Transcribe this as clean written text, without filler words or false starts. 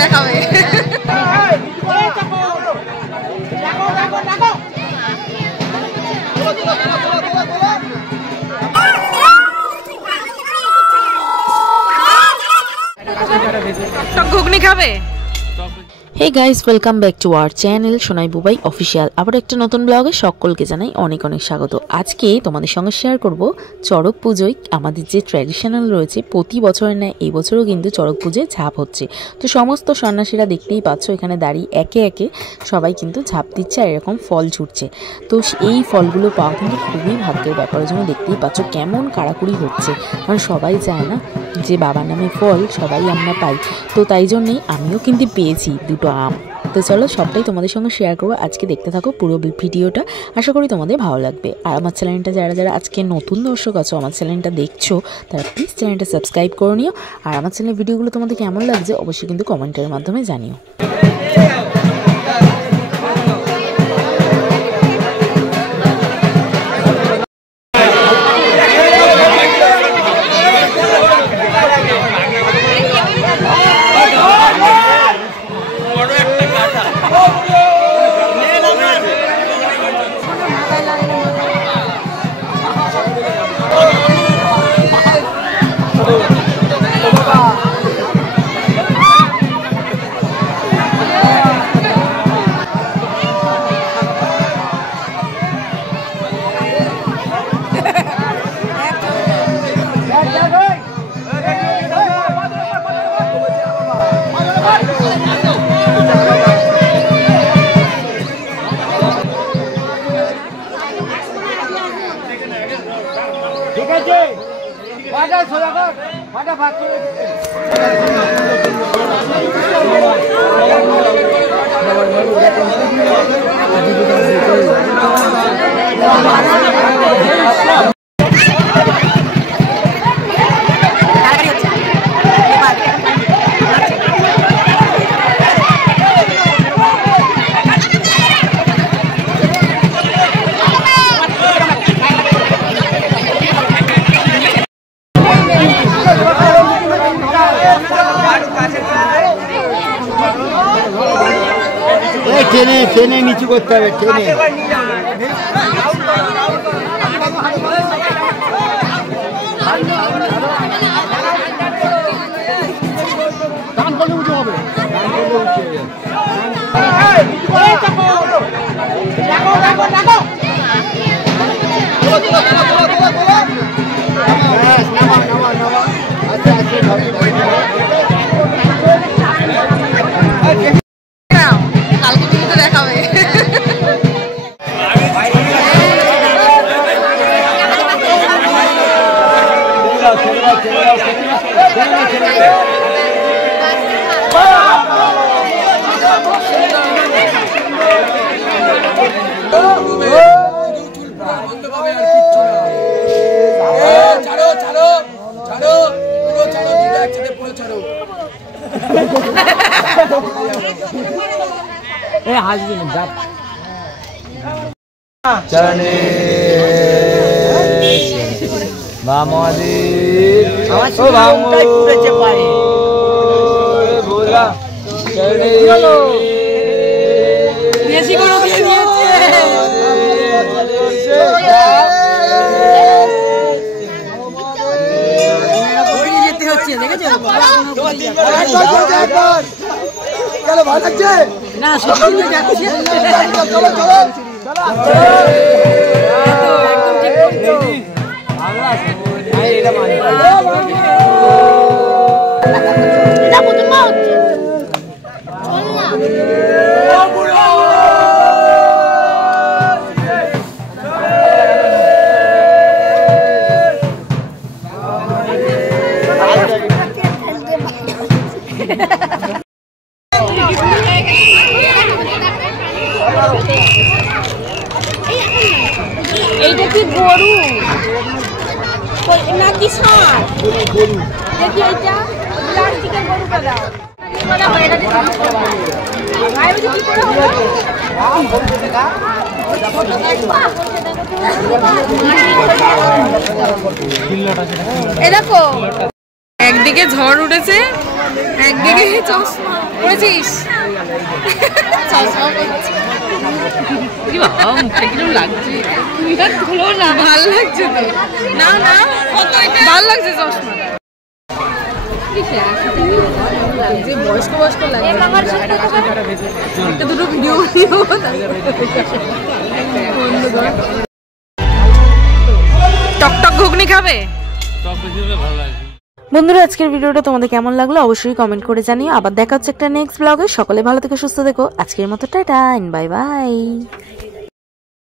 দেখাবে। ঘুগনি খাবে। Hey guys, welcome back to our channel Sonai Bubai official. আবার একটা নতুন ব্লগে সকলকে জানাই অনেক অনেক স্বাগত। আজকে তোমাদের সঙ্গে শেয়ার করব চড়ক পুজোয় আমাদের যে ট্র্যাডিশনাল রয়েছে, প্রতি বছরের ন্যায় এই বছরও কিন্তু চড়ক পুজোয় ঝাঁপ হচ্ছে। তো সমস্ত সন্ন্যাসীরা দেখতেই পাচ্ছ এখানে দাঁড়িয়ে একে একে সবাই কিন্তু ঝাঁপ দিচ্ছে আর এরকম ফল ছুটছে। তো এই ফলগুলো পাওয়া কিন্তু খুবই ভাগ্যের ব্যাপারের জন্য দেখতেই পাচ্ছ কেমন কাড়াকুড়ি হচ্ছে, কারণ সবাই চায় না যে বাবার নামে ফল সবাই আমরা পাই। তো তাই জন্যেই আমিও কিন্তু পেয়েছি দুটো আম। তো চলো সবটাই তোমাদের সঙ্গে শেয়ার করবো, আজকে দেখতে থাকো পুরো ভিডিওটা, আশা করি তোমাদের ভালো লাগবে। আর আমার চ্যানেলটা যারা যারা আজকে নতুন দর্শক আছো, আমার চ্যানেলটা দেখছো, তারা প্লিজ চ্যানেলটা সাবস্ক্রাইব করে নিও। আর আমার চ্যানেলের ভিডিওগুলো তোমাদের কেমন লাগছে অবশ্যই কিন্তু কমেন্টের মাধ্যমে জানিও। ঠিক আছে, বাটা সোজা কর, বাটা ভাগ করে দে। টেনে টেনে নিচু করতে হবে, টেনে গান করলে উঁচু হবে, গান করলে উঁচু হবে। দেখাবে। চরণে বামদি ও বামটাই পুরেছে পায়ে বলা চরণে বেশি করে দিয়ে দিয়েছে। ওই যেতে হচ্ছে, দেখেছো চলো, ভালো লাগছে না? সত্যি যাচ্ছে, চলো চলো এইটা কি গরু নাকি ষাঁড়? দেখি এইটা প্লাস্টিকের গরু কাদা এ দেখো একদিকে ঝড় উঠেছে, একদিকে চশমা পরেছিস। চশমা পরছিস। কি বাবা, মুখটা কিরকম লাগছে? ভাল লাগছে তো। না না, ভাল লাগছে চশমা। বয়স্ক বয়স্ক লাগছে। দুটো ভিডিও টকটক ঘুগনি খাবে? বন্ধুরা, আজকের ভিডিওটা তোমাদের কেমন লাগলো অবশ্যই কমেন্ট করে জানিও। আবার দেখা হচ্ছে একটা নেক্সট ব্লগে। সকলে ভালো থেকে সুস্থ থেকো। আজকের মতো টাটা, বাই বাই।